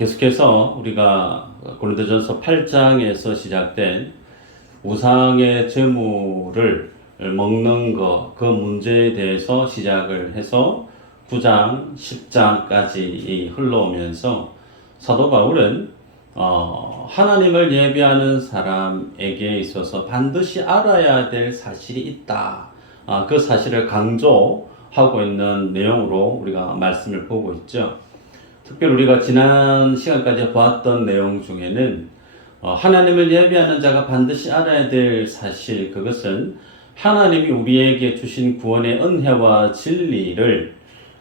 계속해서 우리가 고린도전서 8장에서 시작된 우상의 제물을 먹는 것, 그 문제에 대해서 시작을 해서 9장, 10장까지 흘러오면서 사도 바울은 하나님을 예배하는 사람에게 있어서 반드시 알아야 될 사실이 있다. 그 사실을 강조하고 있는 내용으로 우리가 말씀을 보고 있죠. 특별히 우리가 지난 시간까지 보았던 내용 중에는 하나님을 예배하는 자가 반드시 알아야 될 사실, 그것은 하나님이 우리에게 주신 구원의 은혜와 진리를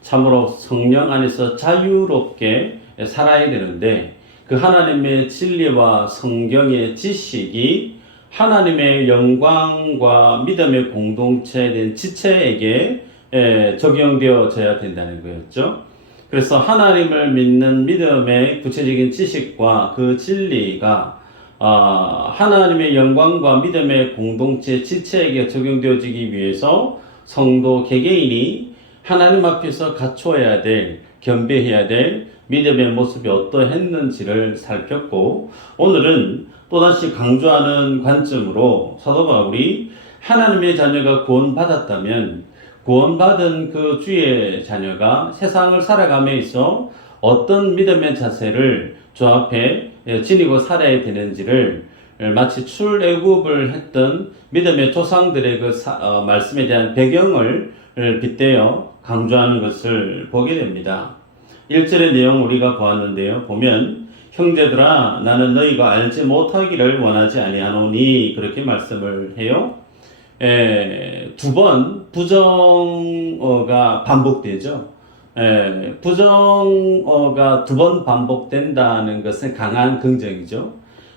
참으로 성령 안에서 자유롭게 살아야 되는데, 그 하나님의 진리와 성경의 지식이 하나님의 영광과 믿음의 공동체에 된 지체에게 적용되어져야 된다는 거였죠. 그래서 하나님을 믿는 믿음의 구체적인 지식과 그 진리가 하나님의 영광과 믿음의 공동체 지체에게 적용되어지기 위해서 성도 개개인이 하나님 앞에서 갖춰야 될, 겸비해야 될 믿음의 모습이 어떠했는지를 살폈고, 오늘은 또다시 강조하는 관점으로 사도 바울이 하나님의 자녀가 구원받았다면 구원받은 그 주의 자녀가 세상을 살아감에 있어 어떤 믿음의 자세를 주 앞에 지니고 살아야 되는지를 마치 출애굽을 했던 믿음의 조상들의 그 말씀에 대한 배경을 빗대어 강조하는 것을 보게 됩니다. 1절의 내용 우리가 보았는데요. 보면 형제들아 나는 너희가 알지 못하기를 원하지 아니하노니, 그렇게 말씀을 해요. 두 번 부정어가 반복되죠. 부정어가 두 번 반복된다는 것은 강한 긍정이죠.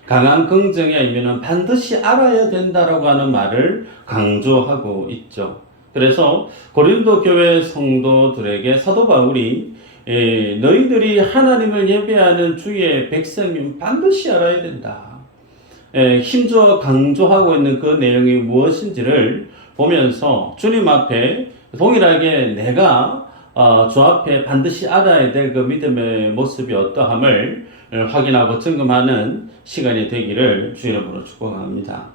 강한 긍정이 아니면 반드시 알아야 된다라고 하는 말을 강조하고 있죠. 그래서 고린도 교회 성도들에게 사도 바울이 너희들이 하나님을 예배하는 주의 백성이면 반드시 알아야 된다. 힘주어 강조하고 있는 그 내용이 무엇인지를 보면서 주님 앞에 동일하게 내가 주 앞에 반드시 알아야 될 그 믿음의 모습이 어떠함을 확인하고 점검하는 시간이 되기를 주 이름으로 축복합니다.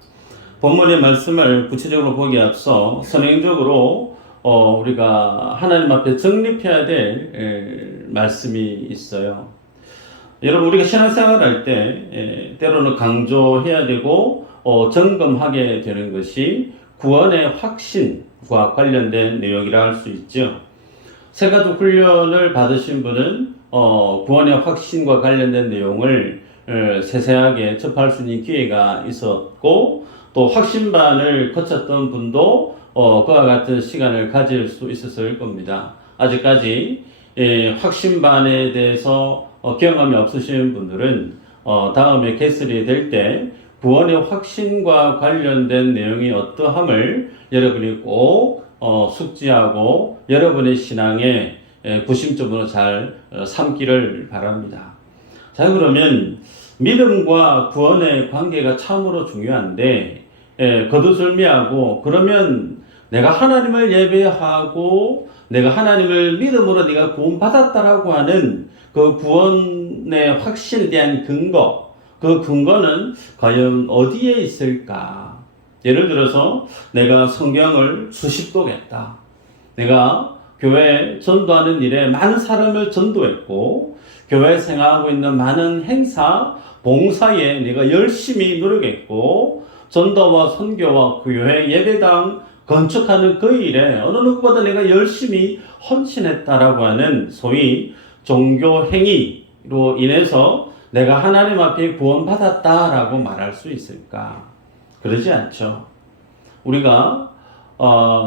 본문의 말씀을 구체적으로 보기에 앞서 선행적으로 우리가 하나님 앞에 정립해야 될 말씀이 있어요. 여러분, 우리가 신앙생활을 할 때 때로는 강조해야 되고 점검하게 되는 것이 구원의 확신과 관련된 내용이라 할 수 있죠. 새가족 훈련을 받으신 분은 구원의 확신과 관련된 내용을 세세하게 접할 수 있는 기회가 있었고, 또 확신반을 거쳤던 분도 그와 같은 시간을 가질 수 있었을 겁니다. 아직까지 확신반에 대해서 경험이 없으신 분들은 다음에 개설이 될 때 구원의 확신과 관련된 내용이 어떠함을 여러분이 꼭 숙지하고 여러분의 신앙의 구심점으로 잘 삼기를 바랍니다. 자, 그러면 믿음과 구원의 관계가 참으로 중요한데, 거두절미하고 그러면 내가 하나님을 예배하고 내가 하나님을 믿음으로 내가 구원받았다라고 하는 그 구원의 확신에 대한 근거, 그 근거는 과연 어디에 있을까? 예를 들어서 내가 성경을 수십 독했다. 내가 교회 전도하는 일에 많은 사람을 전도했고, 교회 생활하고 있는 많은 행사, 봉사에 내가 열심히 노력했고, 전도와 선교와 교회 예배당 건축하는 그 일에 어느 누구보다 내가 열심히 헌신했다라고 하는 소위 종교 행위로 인해서 내가 하나님 앞에 구원받았다라고 말할 수 있을까? 그러지 않죠. 우리가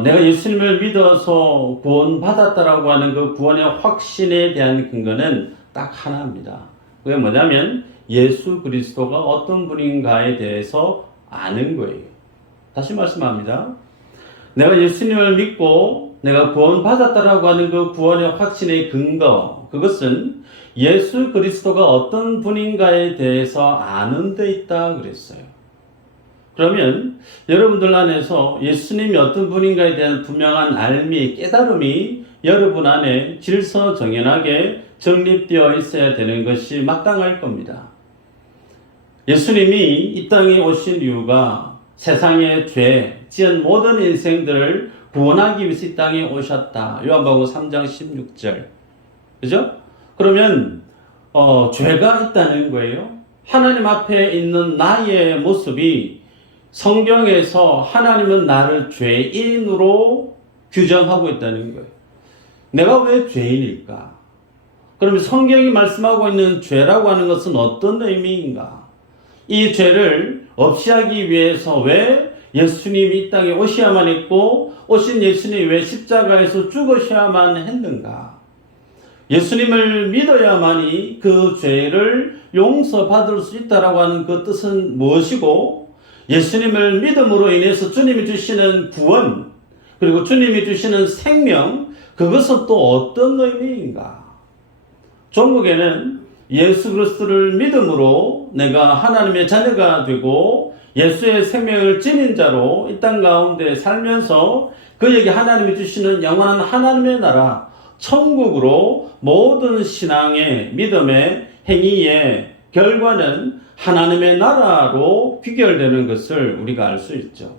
내가 예수님을 믿어서 구원받았다라고 하는 그 구원의 확신에 대한 근거는 딱 하나입니다. 그게 뭐냐면 예수 그리스도가 어떤 분인가에 대해서 아는 거예요. 다시 말씀합니다. 내가 예수님을 믿고 내가 구원받았다라고 하는 그 구원의 확신의 근거, 그것은 예수 그리스도가 어떤 분인가에 대해서 아는 데 있다 그랬어요. 그러면 여러분들 안에서 예수님이 어떤 분인가에 대한 분명한 알미, 깨달음이 여러분 안에 질서정연하게 정립되어 있어야 되는 것이 마땅할 겁니다. 예수님이 이 땅에 오신 이유가 세상의 죄, 지은 모든 인생들을 구원하기 위해서 이 땅에 오셨다. 요한복음 3장 16절. 그죠? 그러면 죄가 있다는 거예요. 하나님 앞에 있는 나의 모습이 성경에서 하나님은 나를 죄인으로 규정하고 있다는 거예요. 내가 왜 죄인일까? 그러면 성경이 말씀하고 있는 죄라고 하는 것은 어떤 의미인가? 이 죄를 없이 하기 위해서 왜 예수님이 이 땅에 오셔야만 했고 오신 예수님이 왜 십자가에서 죽으셔야만 했는가? 예수님을 믿어야만이 그 죄를 용서받을 수 있다라고 하는 그 뜻은 무엇이고, 예수님을 믿음으로 인해서 주님이 주시는 구원, 그리고 주님이 주시는 생명, 그것은 또 어떤 의미인가? 종국에는 예수 그리스도를 믿음으로 내가 하나님의 자녀가 되고 예수의 생명을 지닌 자로 이 땅 가운데 살면서 그에게 하나님이 주시는 영원한 하나님의 나라, 천국으로 모든 신앙의 믿음의 행위의 결과는 하나님의 나라로 귀결되는 것을 우리가 알 수 있죠.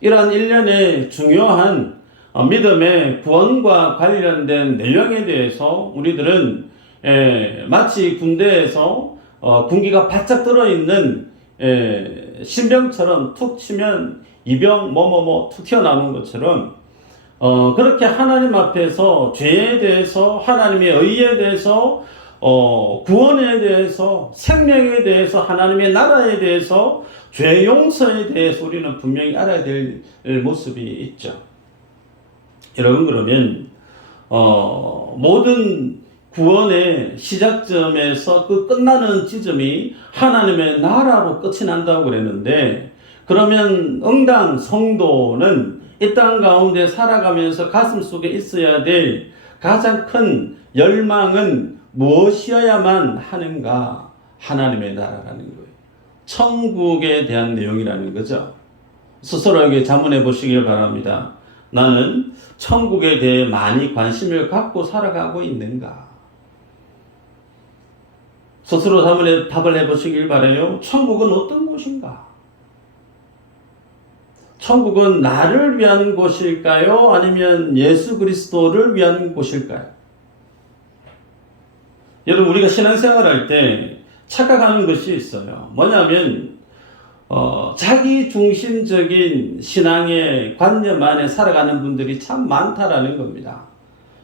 이러한 일련의 중요한 믿음의 구원과 관련된 내용에 대해서 우리들은 마치 군대에서 군기가 바짝 들어있는 신병처럼 툭 치면 이병 툭 튀어나오는 것처럼 그렇게 하나님 앞에서 죄에 대해서, 하나님의 의에 대해서, 구원에 대해서, 생명에 대해서, 하나님의 나라에 대해서, 죄 용서에 대해서 우리는 분명히 알아야 될 모습이 있죠. 여러분, 그러면 모든 구원의 시작점에서 그 끝나는 지점이 하나님의 나라로 끝이 난다고 그랬는데, 그러면 응당 성도는 이 땅 가운데 살아가면서 가슴 속에 있어야 될 가장 큰 열망은 무엇이어야만 하는가? 하나님의 나라라는 거예요. 천국에 대한 내용이라는 거죠. 스스로에게 자문해 보시길 바랍니다. 나는 천국에 대해 많이 관심을 갖고 살아가고 있는가? 스스로 답을 해보시길 바라요. 천국은 어떤 곳인가? 천국은 나를 위한 곳일까요? 아니면 예수 그리스도를 위한 곳일까요? 여러분, 우리가 신앙생활 할 때 착각하는 것이 있어요. 뭐냐면 자기 중심적인 신앙의 관념 안에 살아가는 분들이 참 많다라는 겁니다.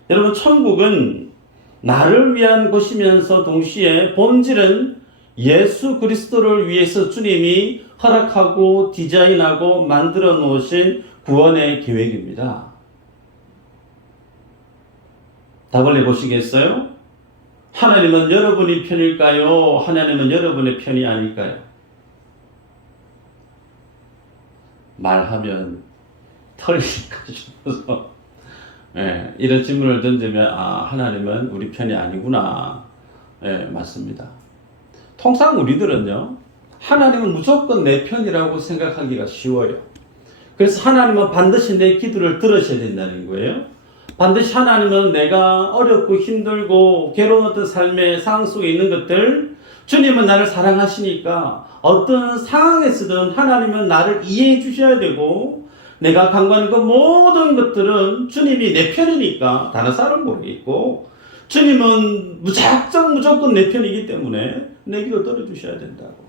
여러분, 천국은 나를 위한 곳이면서 동시에 본질은 예수 그리스도를 위해서 주님이 허락하고 디자인하고 만들어 놓으신 구원의 계획입니다. 답을 내보시겠어요? 하나님은 여러분의 편일까요? 하나님은 여러분의 편이 아닐까요? 말하면 털릴까 싶어서 이런 질문을 던지면 하나님은 우리 편이 아니구나. 맞습니다. 통상 우리들은요, 하나님은 무조건 내 편이라고 생각하기가 쉬워요. 그래서 하나님은 반드시 내 기도를 들으셔야 된다는 거예요. 반드시 하나님은 내가 어렵고 힘들고 괴로운 어떤 삶의 상황 속에 있는 것들, 주님은 나를 사랑하시니까 어떤 상황에서든 하나님은 나를 이해해 주셔야 되고, 내가 간구하는 그 모든 것들은 주님이 내 편이니까 다른 사람은 모르겠고, 주님은 무조건 내 편이기 때문에 내 기도 들어주셔야 된다고.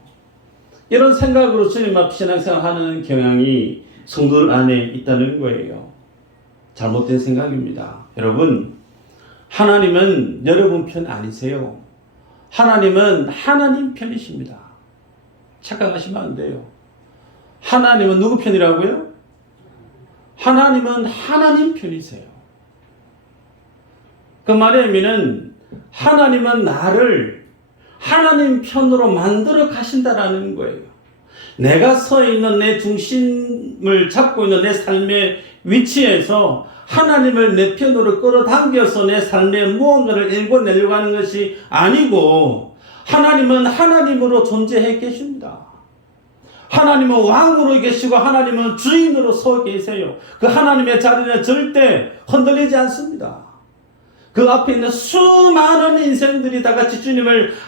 이런 생각으로 주님 앞 신앙생활 하는 경향이 성도들 안에 있다는 거예요. 잘못된 생각입니다. 여러분, 하나님은 여러분 편 아니세요. 하나님은 하나님 편이십니다. 착각하시면 안 돼요. 하나님은 누구 편이라고요? 하나님은 하나님 편이세요. 그 말의 의미는 하나님은 나를 하나님 편으로 만들어 가신다라는 거예요. 내가 서 있는 내 중심을 잡고 있는 내 삶의 위치에서 하나님을 내 편으로 끌어당겨서 내 삶에 무언가를 읽어내려고 하는 것이 아니고, 하나님은 하나님으로 존재해 계십니다. 하나님은 왕으로 계시고 하나님은 주인으로 서 계세요. 그 하나님의 자리는 절대 흔들리지 않습니다. 그 앞에 있는 수많은 인생들이 다 같이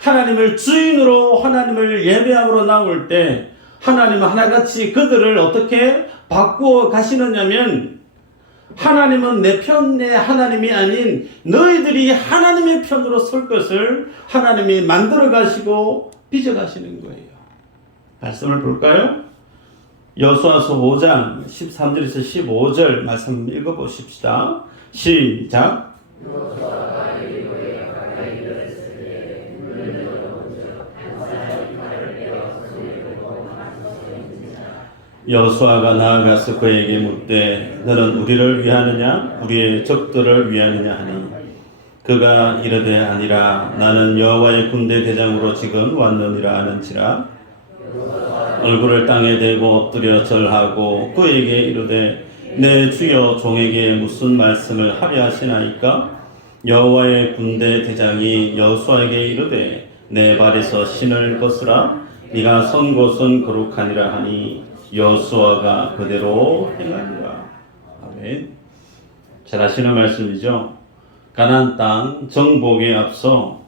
하나님을 주인으로 하나님을 예배함으로 나올 때 하나님은 하나같이 그들을 어떻게 바꾸어 가시느냐면 하나님은 내 편, 내 하나님이 아닌 너희들이 하나님의 편으로 설 것을 하나님이 만들어 가시고 빚어 가시는 거예요. 말씀을 볼까요? 여호수아서 5장 13절에서 15절 말씀 읽어보십시다. 시작. 여호수아가 나아가서 그에게 묻되 너는 우리를 위하느냐 우리의 적들을 위하느냐 하니 그가 이르되 아니라 나는 여호와의 군대 대장으로 지금 왔느니라 하는지라 얼굴을 땅에 대고 엎드려 절하고 그에게 이르되 내 주여 종에게 무슨 말씀을 하려 하시나이까 여호와의 군대 대장이 여호수아에게 이르되 내 발에서 신을 벗으라 네가 선 곳은 거룩하니라 하니 여호수아가 그대로 행하니라. 아멘. 잘 아시는 말씀이죠. 가나안 땅 정복에 앞서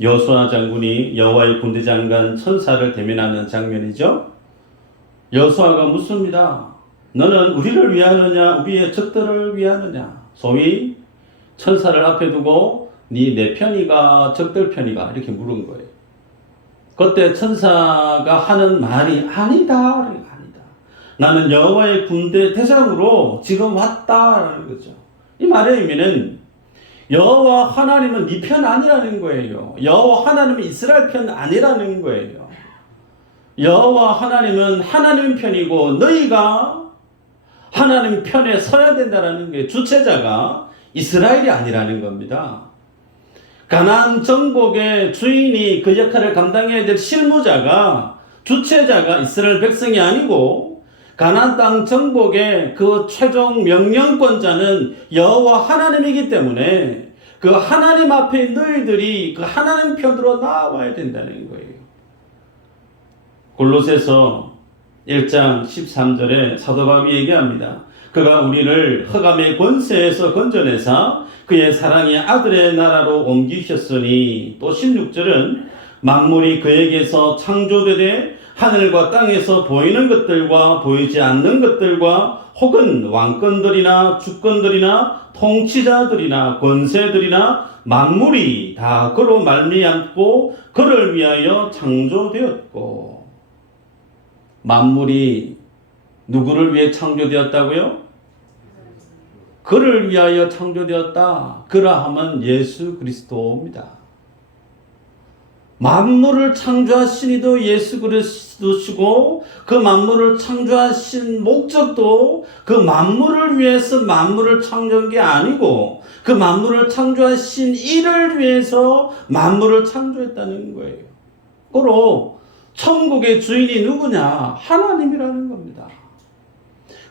여호수아 장군이 여호와의 군대 장관 천사를 대면하는 장면이죠. 여호수아가 묻습니다. 너는 우리를 위하느냐 우리의 적들을 위하느냐. 소위 천사를 앞에 두고 네 내 편이가 적들 편이가 이렇게 물은 거예요. 그때 천사가 하는 말이 아니다. 나는 여호와의 군대 대장으로 지금 왔다라는 거죠. 이 말의 의미는 여호와 하나님은 네 편 아니라는 거예요. 여호와 하나님은 이스라엘 편 아니라는 거예요. 여호와 하나님은 하나님 편이고 너희가 하나님 편에 서야 된다라는 게 주체자가 이스라엘이 아니라는 겁니다. 가나안 정복의 주인이 그 역할을 감당해야 될 실무자가 주체자가 이스라엘 백성이 아니고 가나안 땅 정복의 그 최종 명령권자는 여호와 하나님이기 때문에 그 하나님 앞에 너희들이 그 하나님 편으로 나와야 된다는 거예요. 골로새서 1장 13절에 사도 바울이 얘기합니다. 그가 우리를 흑암의 권세에서 건져내사 그의 사랑의 아들의 나라로 옮기셨으니 또 16절은 만물이 그에게서 창조되되 하늘과 땅에서 보이는 것들과 보이지 않는 것들과 혹은 왕권들이나 주권들이나 통치자들이나 권세들이나 만물이 다 그로 말미암고 그를 위하여 창조되었고. 만물이 누구를 위해 창조되었다고요? 그를 위하여 창조되었다. 그러하면 예수 그리스도입니다. 만물을 창조하신 이도 예수 그리스도시고 그 만물을 창조하신 목적도 그 만물을 위해서 만물을 창조한 게 아니고 그 만물을 창조하신 이를 위해서 만물을 창조했다는 거예요. 그로 천국의 주인이 누구냐? 하나님이라는 겁니다.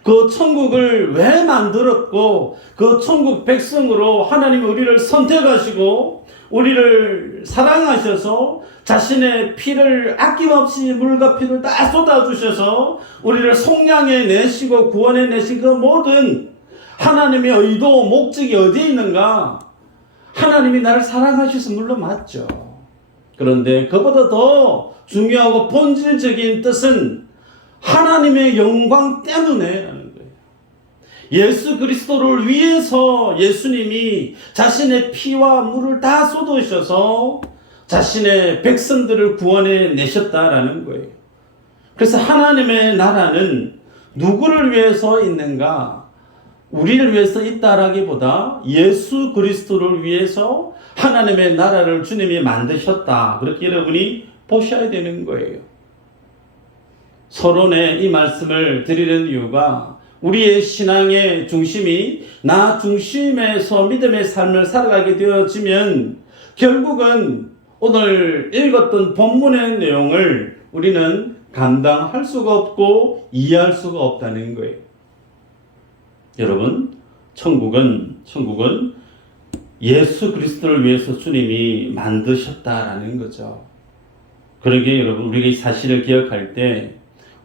그 천국을 왜 만들었고 그 천국 백성으로 하나님이 우리를 선택하시고 우리를 사랑하셔서 자신의 피를 아낌없이 물과 피를 다 쏟아주셔서 우리를 속량해 내시고 구원해 내신 그 모든 하나님의 의도, 목적이 어디에 있는가? 하나님이 나를 사랑하셔서 물론 맞죠. 그런데 그보다 더 중요하고 본질적인 뜻은 하나님의 영광 때문에라는 거예요. 예수 그리스도를 위해서 예수님이 자신의 피와 물을 다 쏟으셔서 자신의 백성들을 구원해 내셨다라는 거예요. 그래서 하나님의 나라는 누구를 위해서 있는가? 우리를 위해서 있다라기보다 예수 그리스도를 위해서 하나님의 나라를 주님이 만드셨다. 그렇게 여러분이 보셔야 되는 거예요. 서론에 이 말씀을 드리는 이유가 우리의 신앙의 중심이 나 중심에서 믿음의 삶을 살아가게 되어지면 결국은 오늘 읽었던 본문의 내용을 우리는 감당할 수가 없고 이해할 수가 없다는 거예요. 여러분, 천국은 예수 그리스도를 위해서 주님이 만드셨다라는 거죠. 그러기에 여러분, 우리가 이 사실을 기억할 때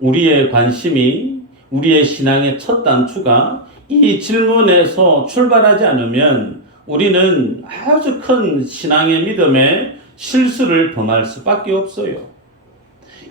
우리의 관심이 우리의 신앙의 첫 단추가 이 질문에서 출발하지 않으면 우리는 아주 큰 신앙의 믿음에 실수를 범할 수밖에 없어요.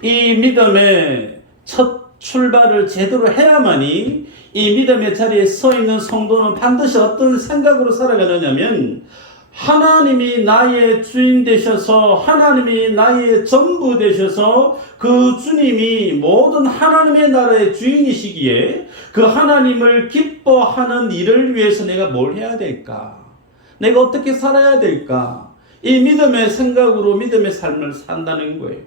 이 믿음의 첫 출발을 제대로 해야만이 이 믿음의 자리에 서 있는 성도는 반드시 어떤 생각으로 살아가느냐면, 하나님이 나의 주인 되셔서, 하나님이 나의 전부 되셔서, 그 주님이 모든 하나님의 나라의 주인이시기에 그 하나님을 기뻐하는 일을 위해서 내가 뭘 해야 될까? 내가 어떻게 살아야 될까? 이 믿음의 생각으로 믿음의 삶을 산다는 거예요.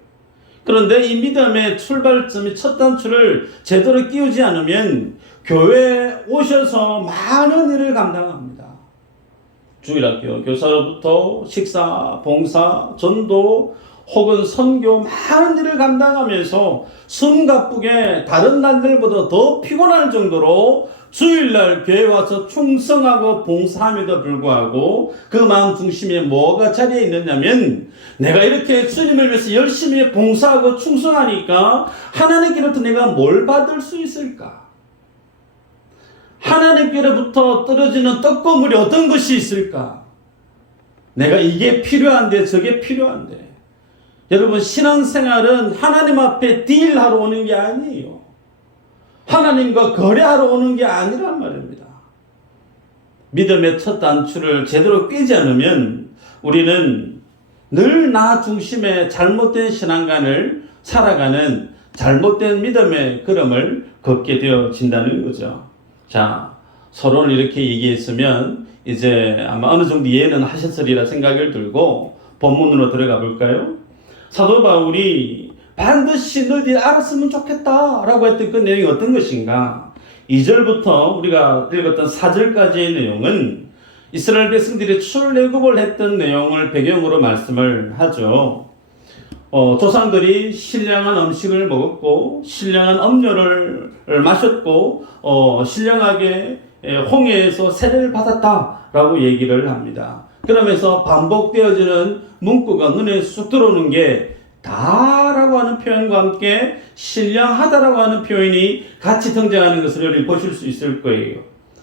그런데 이 믿음의 출발점이 첫 단추를 제대로 끼우지 않으면 교회에 오셔서 많은 일을 감당합니다. 주일학교 교사로부터 식사, 봉사, 전도 혹은 선교 많은 일을 감당하면서 숨가쁘게 다른 날들보다 더 피곤할 정도로 주일날 교회 와서 충성하고 봉사함에도 불구하고 그 마음 중심에 뭐가 자리에 있느냐면, 내가 이렇게 주님을 위해서 열심히 봉사하고 충성하니까 하나님께로부터 내가 뭘 받을 수 있을까? 하나님께로부터 떨어지는 떡고물이 어떤 것이 있을까? 내가 이게 필요한데 저게 필요한데. 여러분, 신앙생활은 하나님 앞에 딜하러 오는 게 아니에요. 하나님과 거래하러 오는 게 아니란 말입니다. 믿음의 첫 단추를 제대로 끼지 않으면 우리는 늘 나 중심의 잘못된 신앙관을 살아가는 잘못된 믿음의 걸음을 걷게 되어진다는 거죠. 자, 서론을 이렇게 얘기했으면 이제 아마 어느 정도 이해는 하셨으리라 생각을 들고 본문으로 들어가 볼까요? 사도 바울이 반드시 너희들이 알았으면 좋겠다라고 했던 그 내용이 어떤 것인가? 2절부터 우리가 읽었던 4절까지의 내용은 이스라엘 백성들이 출애굽을 했던 내용을 배경으로 말씀을 하죠. 조상들이 신령한 음식을 먹었고 신령한 음료를 마셨고 신령하게 홍해에서 세례를 받았다라고 얘기를 합니다. 그러면서 반복되어지는 문구가 눈에 쑥 들어오는 게 다라고 하는 표현과 함께 신령하다라고 하는 표현이 같이 등장하는 것을 여러분이 보실 수 있을 거예요.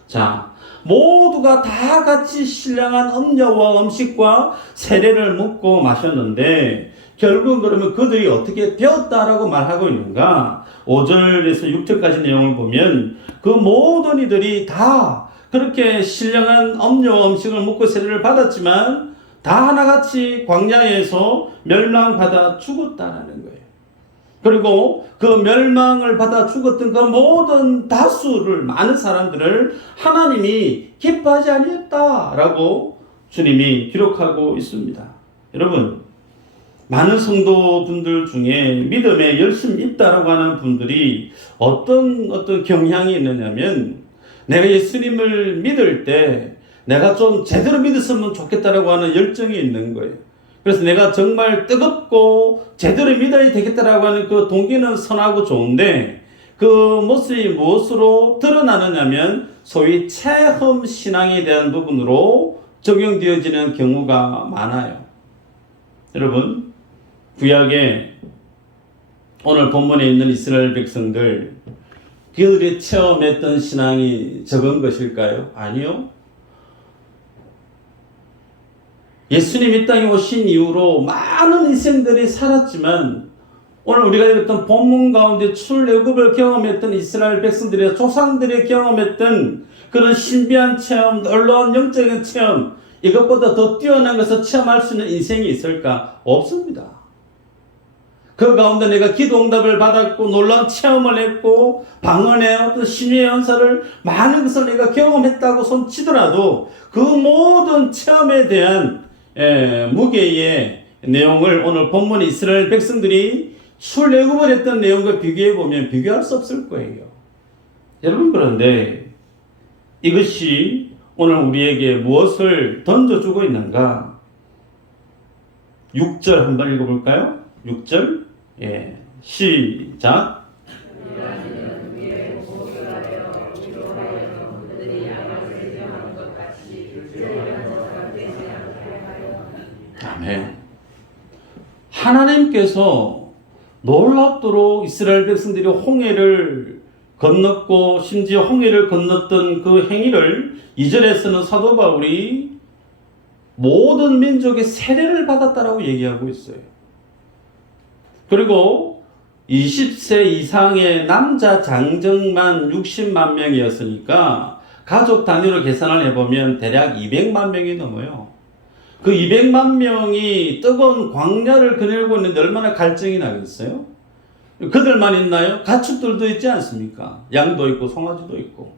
자, 모두가 다 같이 신령한 음료와 음식과 세례를 먹고 마셨는데 결국 그러면 그들이 어떻게 되었다라고 말하고 있는가? 5절에서 6절까지 내용을 보면 그 모든 이들이 다 그렇게 신령한 음료와 음식을 먹고 세례를 받았지만 다 하나같이 광야에서 멸망받아 죽었다라는 거예요. 그리고 그 멸망을 받아 죽었던 그 모든 다수를, 많은 사람들을 하나님이 기뻐하지 아니했다라고 주님이 기록하고 있습니다. 여러분, 많은 성도분들 중에 믿음에 열심히 있다라고 하는 분들이 어떤 경향이 있느냐면, 내가 예수님을 믿을 때 내가 좀 제대로 믿었으면 좋겠다라고 하는 열정이 있는 거예요. 그래서 내가 정말 뜨겁고 제대로 믿어야 되겠다라고 하는 그 동기는 선하고 좋은데, 그 모습이 무엇으로 드러나느냐면 소위 체험 신앙에 대한 부분으로 적용되어지는 경우가 많아요. 여러분, 구약에 오늘 본문에 있는 이스라엘 백성들, 그들이 체험했던 신앙이 적은 것일까요? 아니요. 예수님 이 땅에 오신 이후로 많은 인생들이 살았지만 오늘 우리가 읽었던 본문 가운데 출애굽을 경험했던 이스라엘 백성들의 조상들이 경험했던 그런 신비한 체험, 놀라운 영적인 체험, 이것보다 더 뛰어난 것을 체험할 수 있는 인생이 있을까? 없습니다. 그 가운데 내가 기도 응답을 받았고 놀라운 체험을 했고 방언의 어떤 신유의 연사를 많은 것을 내가 경험했다고 손치더라도 그 모든 체험에 대한 무게의 내용을 오늘 본문 이스라엘 백성들이 출애굽을 했던 내용과 비교해 보면 비교할 수 없을 거예요. 여러분, 그런데 이것이 오늘 우리에게 무엇을 던져주고 있는가? 6절 한번 읽어볼까요? 6절 시작. 아멘. 하나님께서 놀랍도록 이스라엘 백성들이 홍해를 건넜고 심지어 홍해를 건넜던 그 행위를 2절에서는 사도 바울이 모든 민족의 세례를 받았다라고 얘기하고 있어요. 그리고 20세 이상의 남자 장정만 60만 명이었으니까 가족 단위로 계산을 해보면 대략 200만 명이 넘어요. 그 200만 명이 뜨거운 광야를 거닐고 있는데 얼마나 갈증이 나겠어요? 그들만 있나요? 가축들도 있지 않습니까? 양도 있고 송아지도 있고.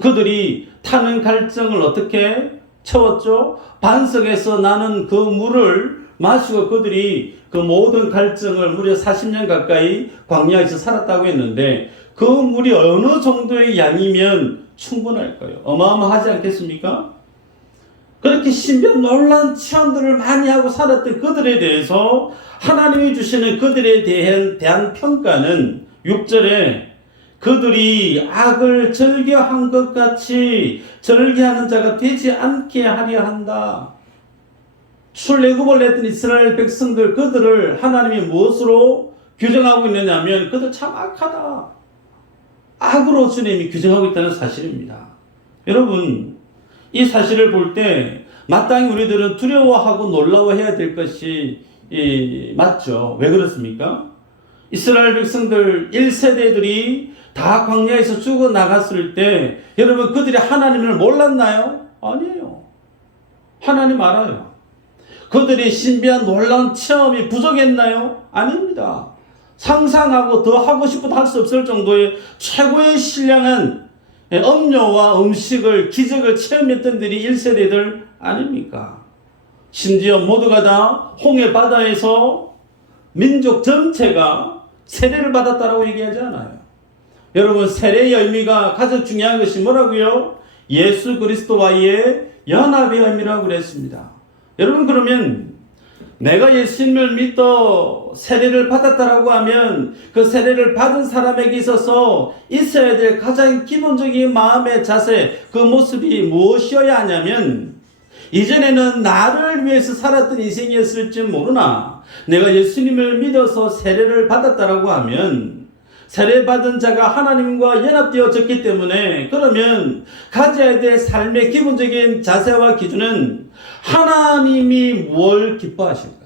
그들이 타는 갈증을 어떻게 채웠죠? 반석에서 나는 그 물을 마시고 그들이 그 모든 갈증을 무려 40년 가까이 광야에서 살았다고 했는데 그 물이 어느 정도의 양이면 충분할까요? 어마어마하지 않겠습니까? 그렇게 신비한 놀라운 체험들을 많이 하고 살았던 그들에 대해서 하나님이 주시는 그들에 대한 평가는 6절에 그들이 악을 즐겨한 것 같이 즐겨하는 자가 되지 않게 하려 한다. 출애굽을 냈던 이스라엘 백성들 그들을 하나님이 무엇으로 규정하고 있느냐 하면 그들 참 악하다. 악으로 주님이 규정하고 있다는 사실입니다. 여러분 이 사실을 볼 때 마땅히 우리들은 두려워하고 놀라워해야 될 것이 맞죠. 왜 그렇습니까? 이스라엘 백성들 1세대들이 다 광야에서 죽어나갔을 때 여러분 그들이 하나님을 몰랐나요? 아니에요. 하나님 알아요. 그들이 신비한 놀라운 체험이 부족했나요? 아닙니다. 상상하고 더 하고 싶어도 할 수 없을 정도의 최고의 신령한 음료와 음식을 기적을 체험했던 들이 1세대들 아닙니까? 심지어 모두가 다 홍해 바다에서 민족 전체가 세례를 받았다라고 얘기하지 않아요. 여러분 세례의 의미가 가장 중요한 것이 뭐라고요? 예수 그리스도와의 연합의 의미라고 그랬습니다. 여러분 그러면 내가 예수님을 믿어 세례를 받았다라고 하면 그 세례를 받은 사람에게 있어서 있어야 될 가장 기본적인 마음의 자세, 그 모습이 무엇이어야 하냐면 이전에는 나를 위해서 살았던 인생이었을지 모르나 내가 예수님을 믿어서 세례를 받았다라고 하면 세례받은 자가 하나님과 연합되어졌기 때문에 그러면 가져야 될 삶의 기본적인 자세와 기준은 하나님이 뭘 기뻐하실까?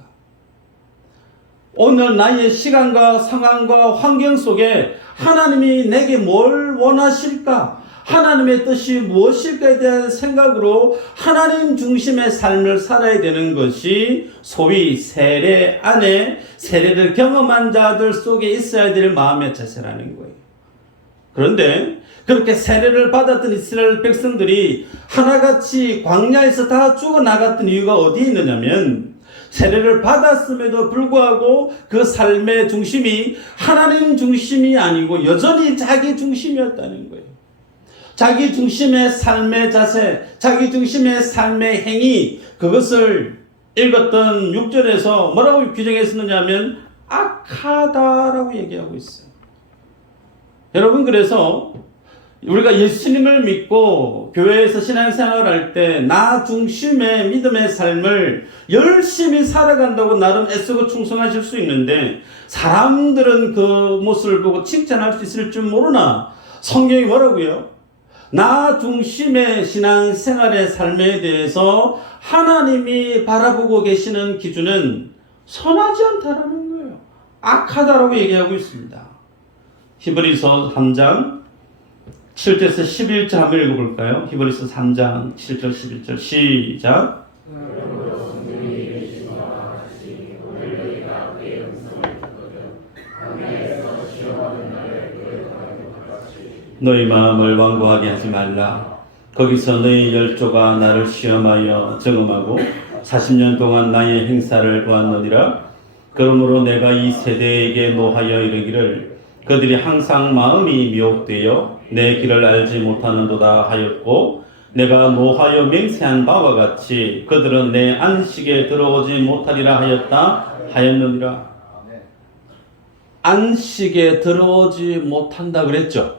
오늘 나의 시간과 상황과 환경 속에 하나님이 내게 뭘 원하실까? 하나님의 뜻이 무엇일까에 대한 생각으로 하나님 중심의 삶을 살아야 되는 것이 소위 세례 안에 세례를 경험한 자들 속에 있어야 될 마음의 자세라는 거예요. 그런데 그렇게 세례를 받았던 이스라엘 백성들이 하나같이 광야에서 다 죽어나갔던 이유가 어디에 있느냐면 세례를 받았음에도 불구하고 그 삶의 중심이 하나님 중심이 아니고 여전히 자기 중심이었다는 거예요. 자기 중심의 삶의 자세, 자기 중심의 삶의 행위, 그것을 읽었던 6절에서 뭐라고 규정했었느냐 하면 악하다라고 얘기하고 있어요. 여러분 그래서 우리가 예수님을 믿고 교회에서 신앙생활을 할 때 나 중심의 믿음의 삶을 열심히 살아간다고 나름 애쓰고 충성하실 수 있는데 사람들은 그 모습을 보고 칭찬할 수 있을 줄 모르나 성경이 뭐라고요? 나 중심의 신앙생활의 삶에 대해서 하나님이 바라보고 계시는 기준은 선하지 않다라는 거예요. 악하다라고 얘기하고 있습니다. 히브리서 3장 7절에서 11절 한번 읽어볼까요? 히브리서 3장 7절 11절 시작. 너희 마음을 완고하게 하지 말라. 거기서 너희 열조가 나를 시험하여 점검하고 40년 동안 나의 행사를 보았느니라. 그러므로 내가 이 세대에게 노하여 이르기를 그들이 항상 마음이 미혹되어 내 길을 알지 못하는도다 하였고 내가 노하여 맹세한 바와 같이 그들은 내 안식에 들어오지 못하리라 하였느니라. 안식에 들어오지 못한다 그랬죠.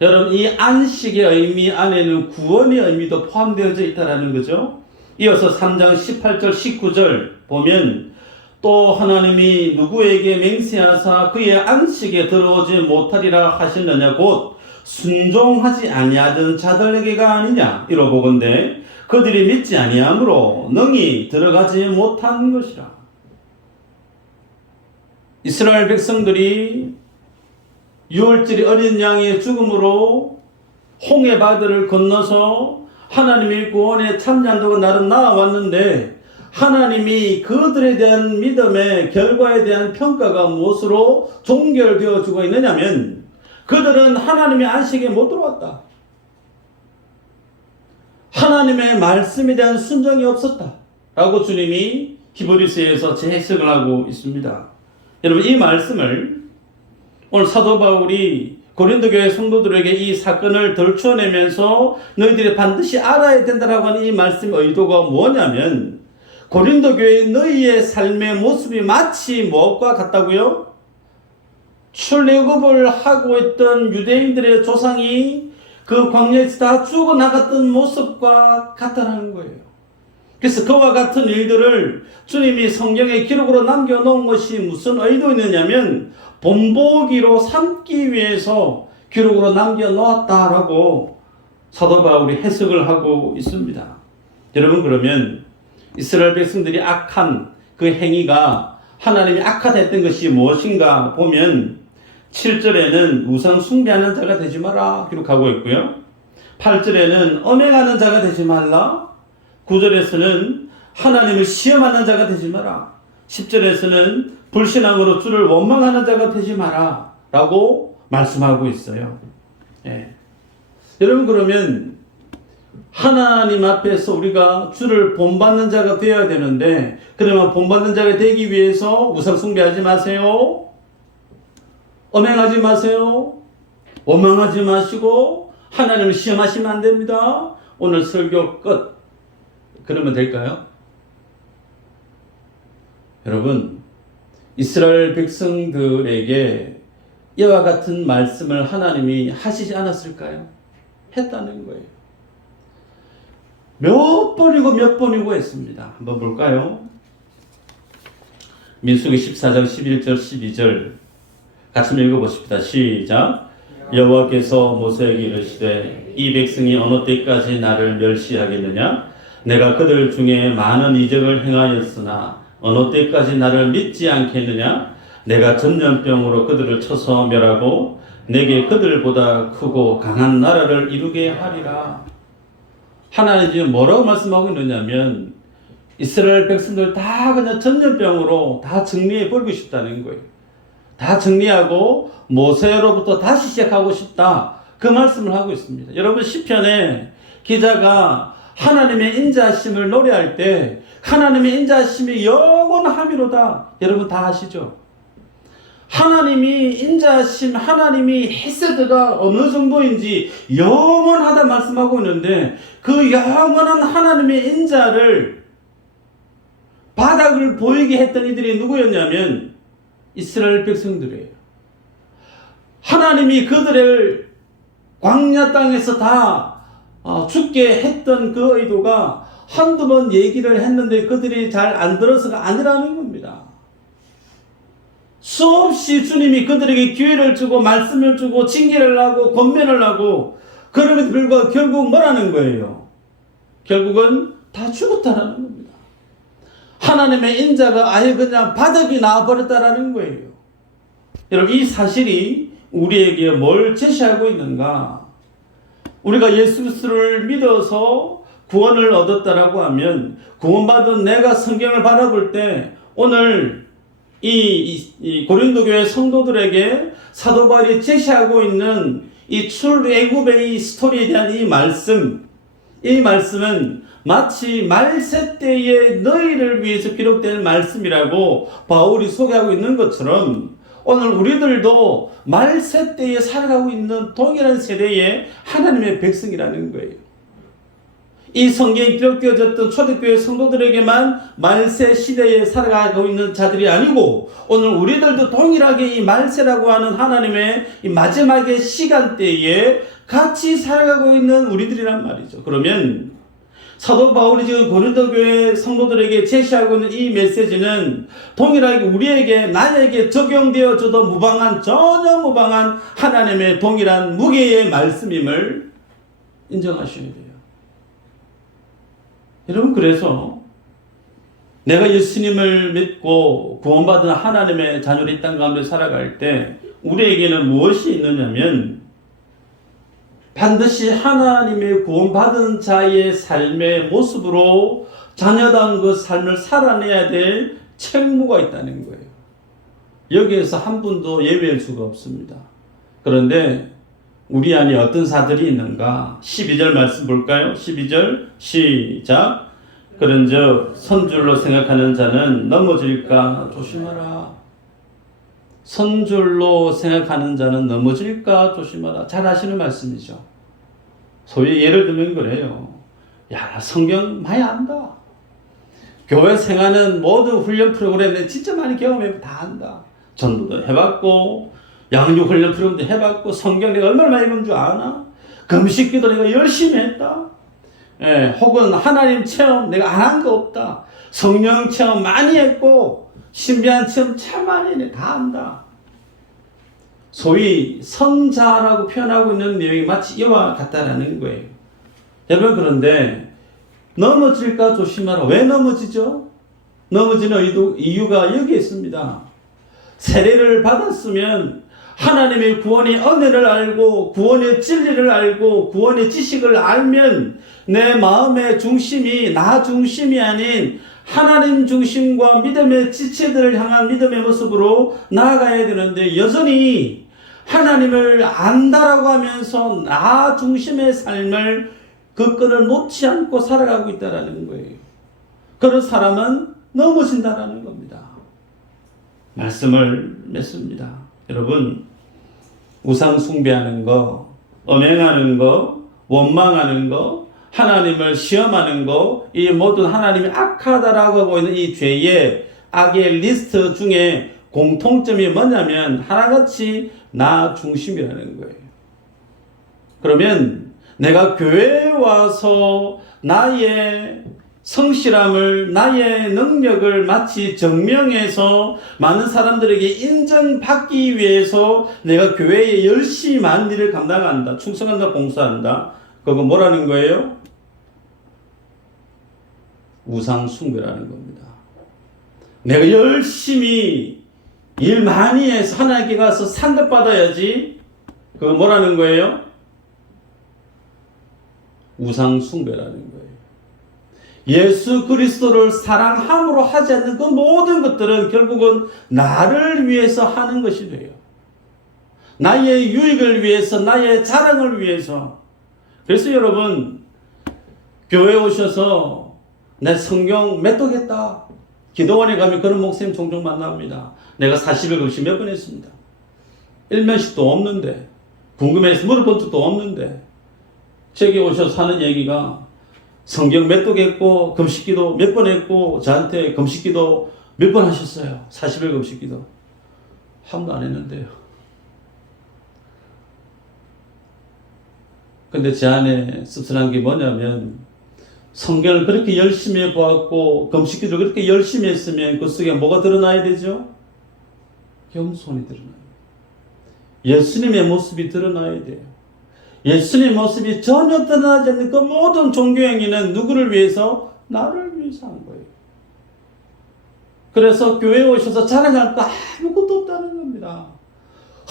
여러분 이 안식의 의미 안에는 구원의 의미도 포함되어져 있다는 거죠. 이어서 3장 18절 19절 보면 또 하나님이 누구에게 맹세하사 그의 안식에 들어오지 못하리라 하셨느냐 곧 순종하지 아니하던 자들에게가 아니냐 이러보건대 그들이 믿지 아니함으로 능히 들어가지 못한 것이라. 이스라엘 백성들이 유월절이 어린 양의 죽음으로 홍해바다를 건너서 하나님의 구원의 참전도가 나름 나아왔는데 하나님이 그들에 대한 믿음의 결과에 대한 평가가 무엇으로 종결되어지고 있느냐면 그들은 하나님의 안식에 못 들어왔다. 하나님의 말씀에 대한 순종이 없었다 라고 주님이 히브리서에서 재해석을 하고 있습니다. 여러분, 이 말씀을 오늘 사도 바울이 고린도 교회 성도들에게 이 사건을 덜쳐내면서 너희들이 반드시 알아야 된다라고 하는 이 말씀의 의도가 뭐냐면 고린도 교회 너희의 삶의 모습이 마치 무엇과 같다고요? 출애굽을 하고 있던 유대인들의 조상이 그 광야에서 다 죽어나갔던 모습과 같다는 거예요. 그래서 그와 같은 일들을 주님이 성경에 기록으로 남겨놓은 것이 무슨 의도 있느냐면 본보기로 삼기 위해서 기록으로 남겨놓았다라고 사도 바울이 해석을 하고 있습니다. 여러분, 그러면 이스라엘 백성들이 악한 그 행위가 하나님이 악하다했던 것이 무엇인가 보면 7절에는 우상 숭배하는 자가 되지 마라 기록하고 있고요. 8절에는 언행하는 자가 되지 말라. 9절에서는 하나님을 시험하는 자가 되지 마라. 10절에서는 불신앙으로 주를 원망하는 자가 되지 마라 라고 말씀하고 있어요. 예. 여러분, 그러면 하나님 앞에서 우리가 주를 본받는 자가 되어야 되는데 그러면 본받는 자가 되기 위해서 우상 숭배하지 마세요. 엄행하지 마세요. 원망하지 마시고 하나님을 시험하시면 안 됩니다. 오늘 설교 끝. 그러면 될까요? 여러분, 이스라엘 백성들에게 이와 같은 말씀을 하나님이 하시지 않았을까요? 했다는 거예요. 몇 번이고 했습니다. 한번 볼까요? 민수기 14장 11절 12절 같이 읽어보십시다. 시작. 여호와께서 모세에게 이르시되 이 백성이 어느 때까지 나를 멸시하겠느냐? 내가 그들 중에 많은 이적을 행하였으나 어느 때까지 나를 믿지 않겠느냐? 내가 전염병으로 그들을 쳐서 멸하고 내게 그들보다 크고 강한 나라를 이루게 하리라. 하나님이 지금 뭐라고 말씀하고 있느냐면 이스라엘 백성들 다 그냥 전염병으로 다 정리해 버리고 싶다는 거예요. 다 정리하고 모세로부터 다시 시작하고 싶다. 그 말씀을 하고 있습니다. 여러분, 시편에 기자가 하나님의 인자하심을 노래할 때 하나님의 인자하심이 영원함이로다. 여러분 다 아시죠? 하나님이 인자하심, 하나님이 헤세드가 어느 정도인지 영원하다 말씀하고 있는데 그 영원한 하나님의 인자를 바닥을 보이게 했던 이들이 누구였냐면 이스라엘 백성들이에요. 하나님이 그들을 광야 땅에서 다 죽게 했던 그 의도가 한두 번 얘기를 했는데 그들이 잘 안 들어서가 아니라는 겁니다. 수없이 주님이 그들에게 기회를 주고 말씀을 주고 징계를 하고 권면을 하고 그럼에도 불구하고 결국 뭐라는 거예요? 결국은 다 죽었다라는 겁니다. 하나님의 인자가 아예 그냥 바닥이 나와버렸다라는 거예요. 여러분, 이 사실이 우리에게 뭘 제시하고 있는가? 우리가 예수 그리스도를 믿어서 구원을 얻었다라고 하면 구원받은 내가 성경을 바라볼 때 오늘 이 고린도 교회 성도들에게 사도 바울이 제시하고 있는 이 출애굽의 이 스토리에 대한 이 말씀은 마치 말세 때에 너희를 위해서 기록된 말씀이라고 바울이 소개하고 있는 것처럼 오늘 우리들도 말세 때에 살아가고 있는 동일한 세대의 하나님의 백성이라는 거예요. 이 성경에 기록되어졌던 초대교회 성도들에게만 말세 시대에 살아가고 있는 자들이 아니고 오늘 우리들도 동일하게 이 말세라고 하는 하나님의 이 마지막의 시간대에 같이 살아가고 있는 우리들이란 말이죠. 그러면 사도 바울이 지금 고린도 교회 성도들에게 제시하고 있는 이 메시지는 동일하게 우리에게 나에게 적용되어져도 전혀 무방한 하나님의 동일한 무게의 말씀임을 인정하셔야 돼요. 여러분, 그래서 내가 예수님을 믿고 구원받은 하나님의 자녀로 이 땅 가운데 살아갈 때 우리에게는 무엇이 있느냐면 반드시 하나님의 구원받은 자의 삶의 모습으로 자녀다운 그 삶을 살아내야 될 책무가 있다는 거예요. 여기에서 한 분도 예외일 수가 없습니다. 그런데 우리 안에 어떤 사들이 있는가? 12절 말씀 볼까요? 12절 시작. 그런즉 선줄로 생각하는 자는 넘어질까 조심하라. 선줄로 생각하는 자는 넘어질까 조심하라. 잘 아시는 말씀이죠. 소위 예를 들면 그래요. 야, 성경 많이 안다. 교회 생활하는 모든 훈련 프로그램 내 진짜 많이 경험해 다 안다. 전도도 해봤고 양육 훈련 프로그램도 해봤고 성경 내가 얼마나 많이 읽은 줄 아나? 금식기도 내가 열심히 했다. 혹은 하나님 체험 내가 안 한 거 없다. 성령 체험 많이 했고 신비한 체험 참 많이 했네. 다 안다. 소위 선자라고 표현하고 있는 내용이 마치 이와 같다라는 거예요. 여러분, 그런데 넘어질까 조심하라. 왜 넘어지죠? 넘어지는 이유가 여기 있습니다. 세례를 받았으면 하나님의 구원의 은혜를 알고 구원의 진리를 알고 구원의 지식을 알면 내 마음의 중심이 나 중심이 아닌 하나님 중심과 믿음의 지체들을 향한 믿음의 모습으로 나아가야 되는데 여전히 하나님을 안다라고 하면서 나 중심의 삶을 그 끈을 놓지 않고 살아가고 있다는 거예요. 그런 사람은 넘어진다라는 겁니다. 말씀을 맺습니다. 여러분, 우상 숭배하는 거, 음행하는 거, 원망하는 거, 하나님을 시험하는 거, 이 모든 하나님이 악하다라고 하고 있는 이 죄의 악의 리스트 중에 공통점이 뭐냐면 하나같이 나 중심이라는 거예요. 그러면 내가 교회에 와서 나의 성실함을 나의 능력을 마치 증명해서 많은 사람들에게 인정받기 위해서 내가 교회에 열심히 많은 일을 감당한다. 충성한다. 봉사한다. 그거 뭐라는 거예요? 우상 숭배라는 겁니다. 내가 열심히 일 많이 해서 하나님께 가서 상급 받아야지. 그거 뭐라는 거예요? 우상 숭배라는 거예요. 예수 그리스도를 사랑함으로 하지 않는 그 모든 것들은 결국은 나를 위해서 하는 것이 돼요. 나의 유익을 위해서, 나의 자랑을 위해서. 그래서 여러분, 교회에 오셔서 내 성경 맺도겠다. 기도원에 가면 그런 목사님 종종 만납니다. 내가 40일금씩 몇 번 했습니다. 일면식도 없는데, 궁금해서 물어본 적도 없는데, 제게 오셔서 하는 얘기가 성경 맺도겠고 금식기도 몇 번 했고 저한테 금식기도 몇 번 하셨어요. 40일 금식기도 한 번도 안 했는데요. 근데 제 안에 씁쓸한 게 뭐냐면 성경을 그렇게 열심히 해보았고 금식기도 그렇게 열심히 했으면 그 속에 뭐가 드러나야 되죠? 겸손이 드러나요. 예수님의 모습이 드러나야 돼요. 예수님의 모습이 전혀 드러나지 않는 그 모든 종교행위는 누구를 위해서? 나를 위해서 한 거예요. 그래서 교회에 오셔서 자랑할 거 아무것도 없다는 겁니다.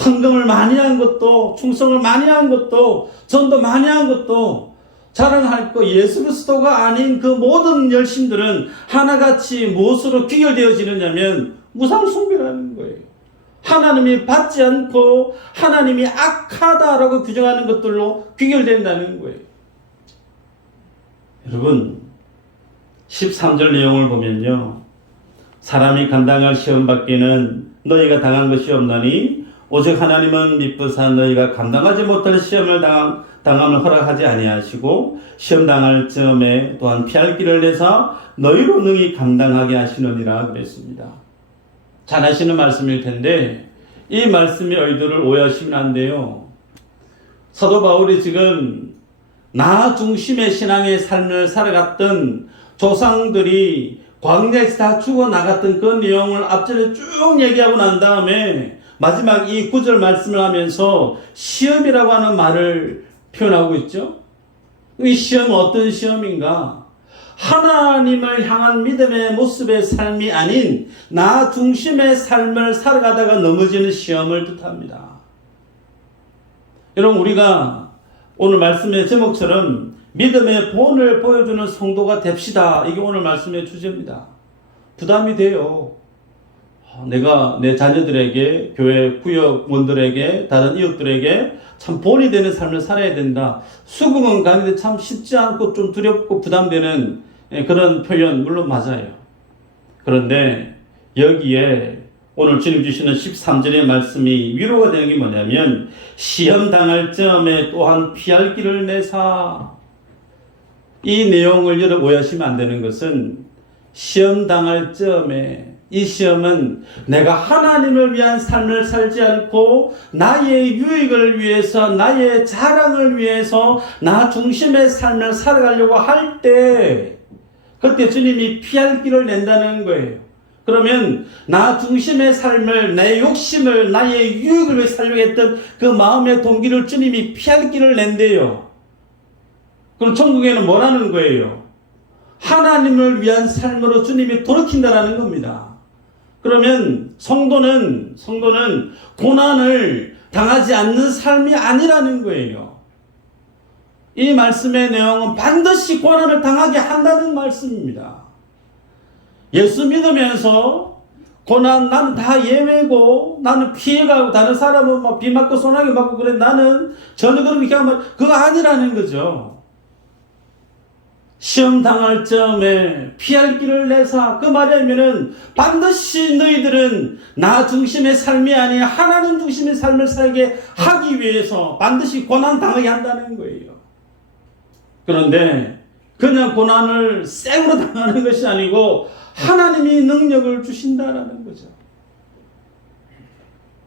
헌금을 많이 한 것도, 충성을 많이 한 것도, 전도 많이 한 것도 자랑할 거 예수 그리스도가 아닌 그 모든 열심들은 하나같이 무엇으로 귀결되어지느냐면 우상 숭배라는 거예요. 하나님이 받지 않고 하나님이 악하다라고 규정하는 것들로 귀결된다는 거예요. 여러분, 13절 내용을 보면요. 사람이 감당할 시험 밖에는 너희가 당한 것이 없나니 오직 하나님은 미쁘사 너희가 감당하지 못할 시험을 당함을 허락하지 아니하시고 시험 당할 즈음에 또한 피할 길을 내사 너희로 능히 감당하게 하시느니라 그랬습니다. 잘 아시는 말씀일 텐데 이 말씀의 의도를 오해하시면 안 돼요. 사도 바울이 지금 나 중심의 신앙의 삶을 살아갔던 조상들이 광야에서 다 죽어나갔던 그 내용을 앞전에 쭉 얘기하고 난 다음에 마지막 이 9절 말씀을 하면서 시험이라고 하는 말을 표현하고 있죠. 이 시험은 어떤 시험인가? 하나님을 향한 믿음의 모습의 삶이 아닌 나 중심의 삶을 살아가다가 넘어지는 시험을 뜻합니다. 여러분, 우리가 오늘 말씀의 제목처럼 믿음의 본을 보여주는 성도가 됩시다. 이게 오늘 말씀의 주제입니다. 부담이 돼요. 내가 내 자녀들에게, 교회 구역원들에게, 다른 이웃들에게 참 본이 되는 삶을 살아야 된다. 수긍은 가는데 참 쉽지 않고 좀 두렵고 부담되는 그런 표현 물론 맞아요. 그런데 여기에 오늘 주님 주시는 13절의 말씀이 위로가 되는 게 뭐냐면 시험 당할 점에 또한 피할 길을 내사. 이 내용을 여러분 오해하시면 안 되는 것은 시험 당할 점에 이 시험은 내가 하나님을 위한 삶을 살지 않고 나의 유익을 위해서 나의 자랑을 위해서 나 중심의 삶을 살아가려고 할 때 그때 주님이 피할 길을 낸다는 거예요. 그러면 나 중심의 삶을 내 욕심을 나의 유익을 위해 살려고 했던 그 마음의 동기를 주님이 피할 길을 낸대요. 그럼 천국에는 뭐라는 거예요? 하나님을 위한 삶으로 주님이 돌이킨다라는 겁니다. 그러면 성도는 고난을 당하지 않는 삶이 아니라는 거예요. 이 말씀의 내용은 반드시 고난을 당하게 한다는 말씀입니다. 예수 믿으면서 고난 나는 다 예외고 나는 피해가고 다른 사람은 막 비 맞고 소나기 맞고 그래 나는 전혀 그렇게 하면 그거 아니라는 거죠. 시험 당할 점에 피할 길을 내사. 그 말이면은 반드시 너희들은 나 중심의 삶이 아닌 하나님 중심의 삶을 살게 하기 위해서 반드시 고난 당하게 한다는 거예요. 그런데 그냥 고난을 생으로 당하는 것이 아니고 하나님이 능력을 주신다라는 거죠.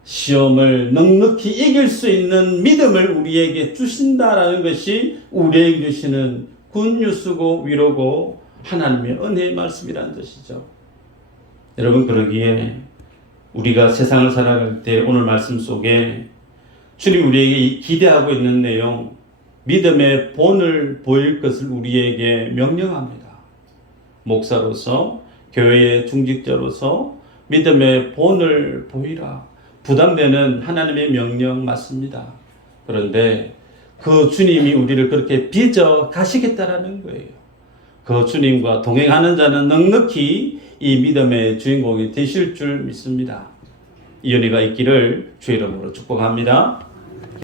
시험을 넉넉히 이길 수 있는 믿음을 우리에게 주신다라는 것이 우리에게 주시는 굿뉴스고 위로고 하나님의 은혜의 말씀이라는 것이죠. 여러분, 그러기에 우리가 세상을 살아갈 때 오늘 말씀 속에 주님 우리에게 기대하고 있는 내용, 믿음의 본을 보일 것을 우리에게 명령합니다. 목사로서, 교회의 중직자로서 믿음의 본을 보이라. 부담되는 하나님의 명령 맞습니다. 그런데 그 주님이 우리를 그렇게 빚어 가시겠다라는 거예요. 그 주님과 동행하는 자는 넉넉히 이 믿음의 주인공이 되실 줄 믿습니다. 이 은혜가 있기를 주의 이름으로 축복합니다.